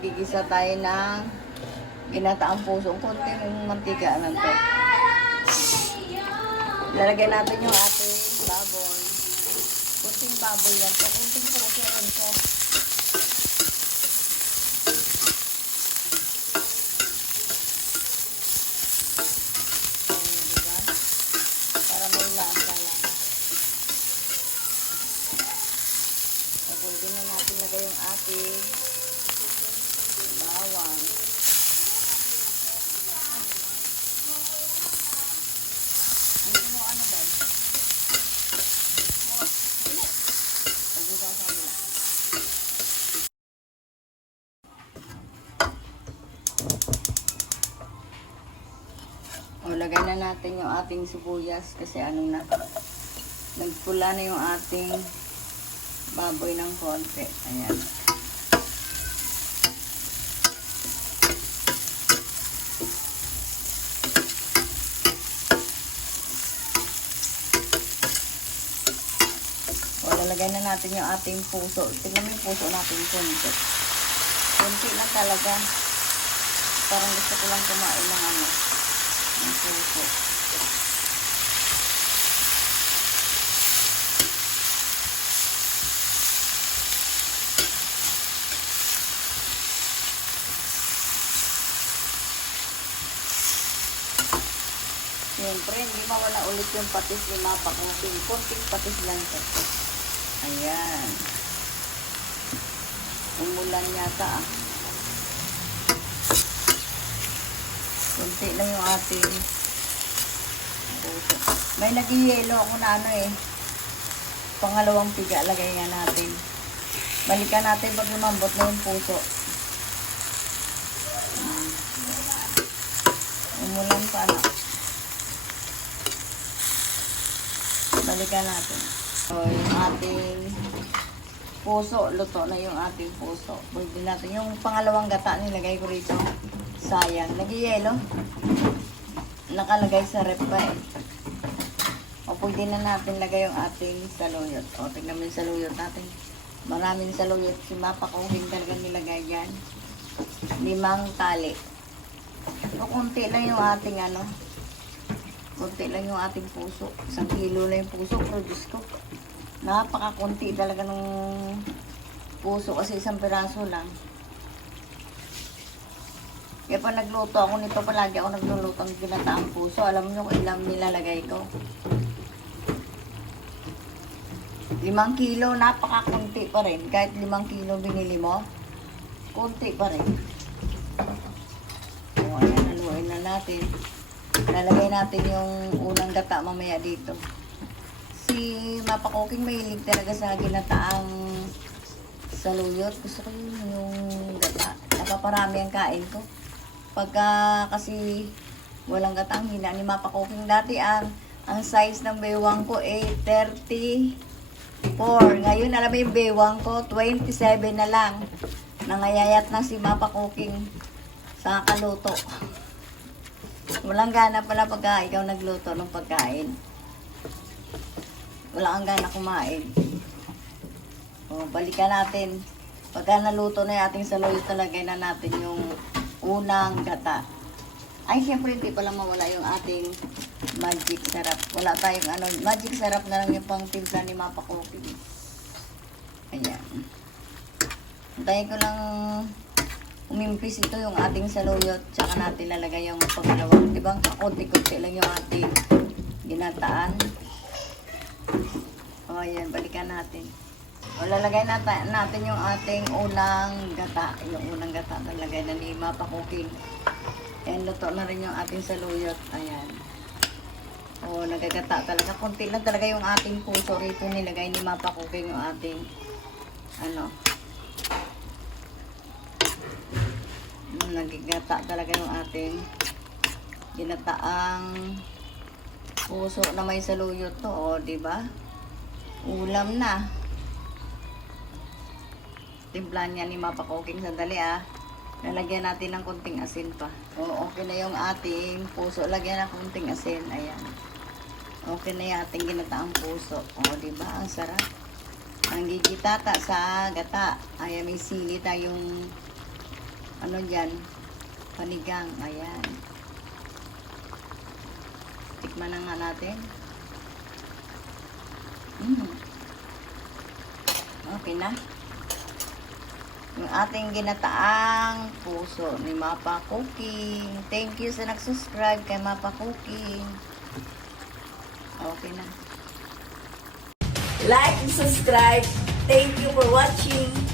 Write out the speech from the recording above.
magigisa tayo ng ginataang puso. Konting mantika na to. Lalagyan natin yung ating baboy. Kunting baboy yan. So, kunting puso rin to. Diba? Para may lasa lang. Pagulgin na natin lagay yung ating bawang. Ano ba? O, lagay na natin yung ating sibuyas kasi anong na, nagpula na yung ating baboy ng konti. Ayan. O, lalagay na natin yung ating puso. Tignan mo yung puso natin konti. Konti lang talaga. Parang gusto ko lang kumain ng ano. Ang puso. Siyempre, hindi mawala ulit yung patis ni Mapa Cooking. Konting patis lang ito. Ayan. Umulan yata ah. Kunti lang yung ating puso. May nag-yelo ako na ano eh. Pangalawang piga, lagay nga natin. Balikan natin pag lumambot na yung puso. Umulan pa na. Balikan natin. So, yung ating puso, luto na yung ating puso. Pwede natin yung pangalawang gata nilagay ko rito. Sayang. Nag-yelo. Nakalagay sa rep pa eh. O pwede na natin lagay yung ating saluyot. O tignan mo yung saluyot natin. Maraming saluyot. Si Mapa Cooking talaga nilagay yan. 5 tali. O konti lang yung ating ano. Konti lang yung ating puso. 1 kilo lang yung puso. Pero Diyos ko. Napakakunti talaga ng puso kasi 1 piraso lang. Kaya pa nagluto ako nito, palagi ako nagluluto ng ginataang puso. Alam niyo kung ilang nilalagay ko. 5 kilo, napakakunti pa rin. Kahit 5 kilo binili mo, kunti pa rin. O, ayan, haluin na natin. Lalagay natin yung unang gata mamaya dito. Si Mapa Cooking mahilig talaga sa ginataang saluyot. Gusto ko yung gata. Napaparami ang kain ko. Pagka kasi walang gatang hina ni Mapa Cooking dati ang size ng bewang ko ay 34. Ngayon alam mo yung bewang ko 27 na lang. Nangayayat na si Mapa Cooking sa kaluto. Walang gana pala pagka ikaw nagluto ng pagkain. Wala kang gana kumain. O, balikan natin. Pagka naluto na yung ating saluyot, talagay na natin yung unang gata. Ay, siyempre hindi pala mawala yung ating magic sarap. Wala tayong ano, magic sarap na lang yung pang timpla ni Mapa Cooking. Ayan. Hintayin ko lang umimpis ito yung ating saluyot. Tsaka natin lalagay yung pangalawang. Diba, kakunti-kunti lang yung ating ginataan. O, ayan, balikan natin. O, lalagay natin yung ating unang gata. Yung unang gata talagay na ni Mapa Cooking. And luto na rin yung ating saluyot. Ayan. O, nagagata talaga. Kunti lang talaga yung ating puso rito nilagay ni Mapa Cooking yung ating ano. Nagigata talaga yung ating ginataang puso na may saluyot to. O, diba? Ulam na. Timplan niya ni Mapa Cooking. Sandali ah. Lalagyan natin ng konting asin pa. O, okay na yung ating puso. Lagyan ng konting asin. Ayan. Okay na yung ating ginataang puso. O, diba? Ang sarap. Ang gigitata sa gata. Ayan, may sili tayong ano dyan, panigang. Ayan. Tikman na nga natin. Okay na. Yung ating ginataang puso ni Mapa Cooking. Thank you sa nag-subscribe kay Mapa Cooking. Okay na. Like and subscribe. Thank you for watching.